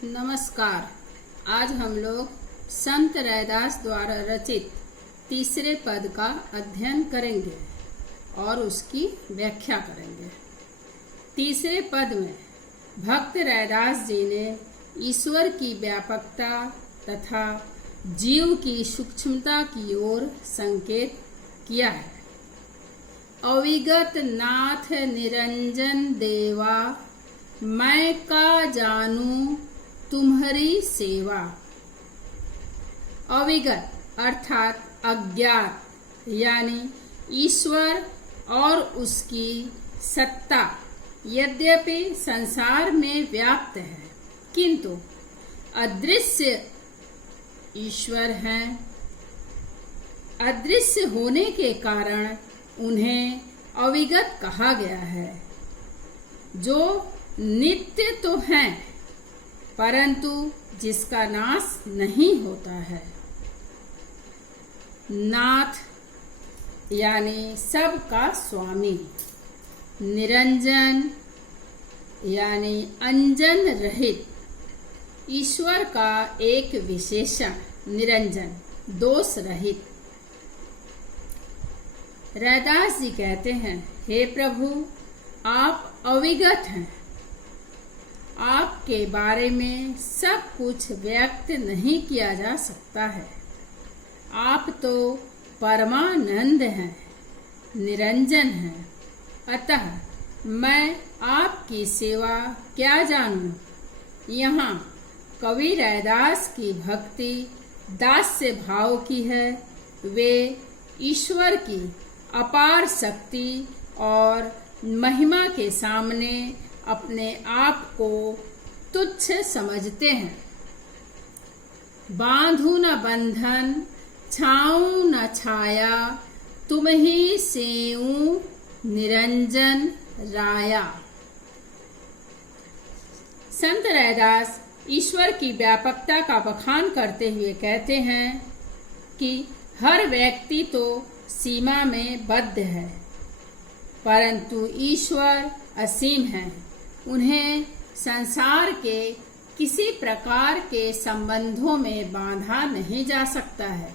नमस्कार। आज हम लोग संत रैदास द्वारा रचित तीसरे पद का अध्ययन करेंगे और उसकी व्याख्या करेंगे। तीसरे पद में भक्त रैदास जी ने ईश्वर की व्यापकता तथा जीव की सूक्ष्मता की ओर संकेत किया है। अविगत नाथ निरंजन देवा, मैं का जानू तुम्हारी सेवा। अविगत अर्थात अज्ञात यानी ईश्वर और उसकी सत्ता यद्यपि संसार में व्याप्त है, किंतु अदृश्य ईश्वर हैं। अदृश्य होने के कारण उन्हें अविगत कहा गया है। जो नित्य तो हैं, परंतु जिसका नाश नहीं होता है। नाथ यानी सबका स्वामी, निरंजन यानी अंजन रहित, ईश्वर का एक विशेषण निरंजन, दोष रहित। रैदास जी कहते हैं, हे प्रभु, आप अविगत हैं। आपके बारे में सब कुछ व्यक्त नहीं किया जा सकता है। आप तो परमानंद हैं, निरंजन हैं। अतः मैं आपकी सेवा क्या जानूं। यहाँ कवि रैदास की भक्ति दास्य भाव की है। वे ईश्वर की अपार शक्ति और महिमा के सामने अपने आप को तुच्छ समझते हैं। बांधू न बंधन, छाऊं न छाया, तुम ही सेऊं निरंजन राया। संत रैदास ईश्वर की व्यापकता का बखान करते हुए कहते हैं कि हर व्यक्ति तो सीमा में बद्ध है, परंतु ईश्वर असीम है। उन्हें संसार के किसी प्रकार के संबंधों में बांधा नहीं जा सकता है।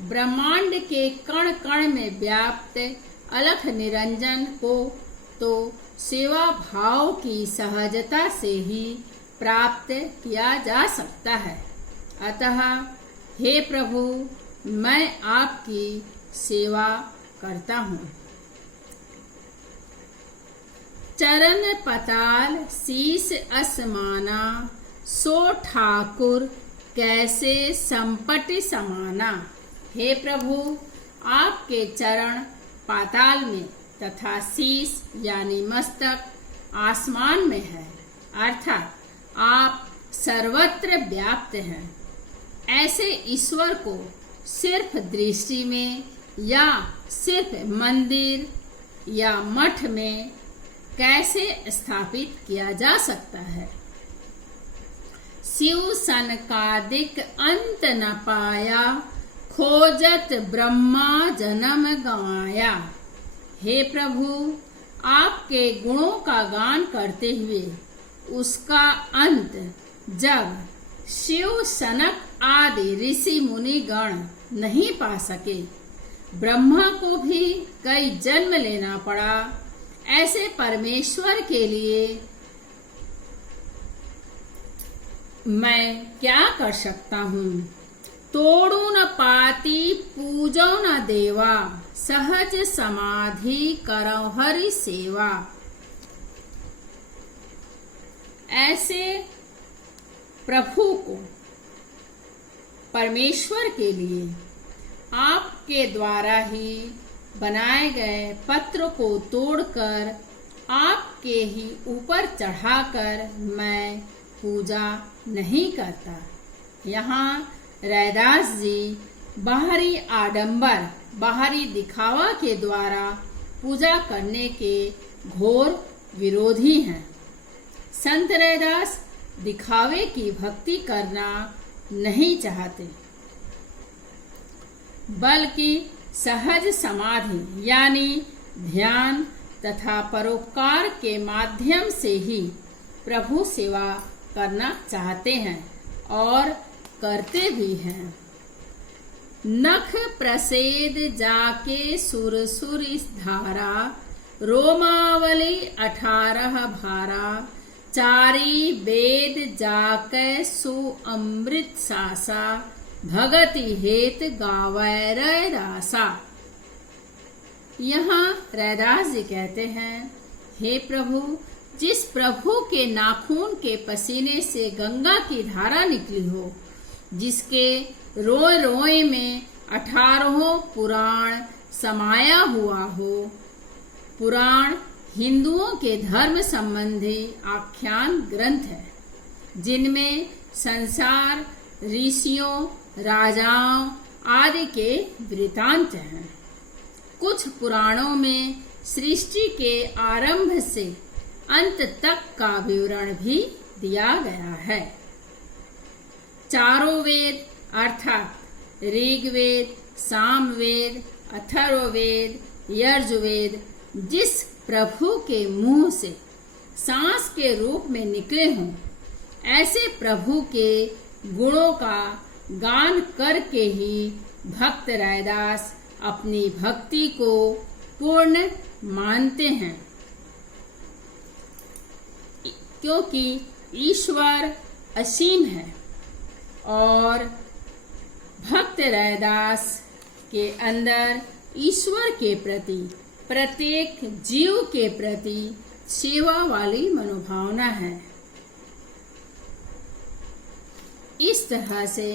ब्रह्मांड के कण कण में व्याप्त अलख निरंजन को तो सेवा भाव की सहजता से ही प्राप्त किया जा सकता है। अतः हे प्रभु, मैं आपकी सेवा करता हूँ। चरण पताल शीस असमाना, सो ठाकुर कैसे संपट समाना। हे प्रभु, आपके चरण पाताल में तथा शीस यानी मस्तक आसमान में है, अर्थात आप सर्वत्र व्याप्त हैं। ऐसे ईश्वर को सिर्फ दृष्टि में या सिर्फ मंदिर या मठ में कैसे स्थापित किया जा सकता है। शिव सनकादिक अंत न पाया, खोजत ब्रह्मा जन्म गंवाया। हे प्रभु, आपके गुणों का गान करते हुए उसका अंत जब शिव सनक आदि ऋषि मुनि गण नहीं पा सके, ब्रह्मा को भी कई जन्म लेना पड़ा। ऐसे परमेश्वर के लिए मैं क्या कर सकता हूँ। तोड़ू न पाती पूजो न देवा, सहज समाधि करो हरि सेवा। ऐसे प्रभु को, परमेश्वर के लिए आपके द्वारा ही बनाए गए पत्र को तोड़कर आपके ही ऊपर चढ़ाकर मैं पूजा नहीं करता। यहाँ रैदास जी बाहरी आडंबर, बाहरी दिखावा के द्वारा पूजा करने के घोर विरोधी हैं। संत रैदास दिखावे की भक्ति करना नहीं चाहते, बल्कि सहज समाधि यानी ध्यान तथा परोपकार के माध्यम से ही प्रभु सेवा करना चाहते हैं और करते भी हैं। नख प्रसेद जाके सुर सुर इस धारा, रोमावली 18 भारा, चारी वेद जाके सु अमृत सासा, भगति हेत गावै रैदासा। यहाँ रैदास जी कहते हैं, हे प्रभु, जिस प्रभु के नाखून के पसीने से गंगा की धारा निकली हो, जिसके रोए रोए में 18 पुराण समाया हुआ हो। पुराण हिंदुओं के धर्म संबंधी आख्यान ग्रंथ है, जिनमें संसार, ऋषियों, राजाओं आदि के वृतांत हैं। कुछ पुराणों में सृष्टि के आरंभ से अंत तक का विवरण भी दिया गया है। चारों वेद अर्थात ऋग्वेद, सामवेद, अथर्ववेद, यजुर्वेद जिस प्रभु के मुंह से सांस के रूप में निकले हों, ऐसे प्रभु के गुणों का गान करके ही भक्त रैदास अपनी भक्ति को पूर्ण मानते हैं, क्योंकि ईश्वर असीम है और भक्त रैदास के अंदर ईश्वर के प्रति, प्रत्येक जीव के प्रति सेवा वाली मनोभावना है। इस तरह से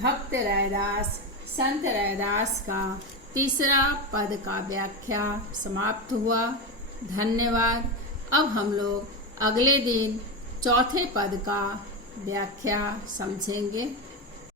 भक्त रैदास, संत रैदास का तीसरा पद का व्याख्या समाप्त हुआ। धन्यवाद। अब हम लोग अगले दिन चौथे पद का व्याख्या समझेंगे।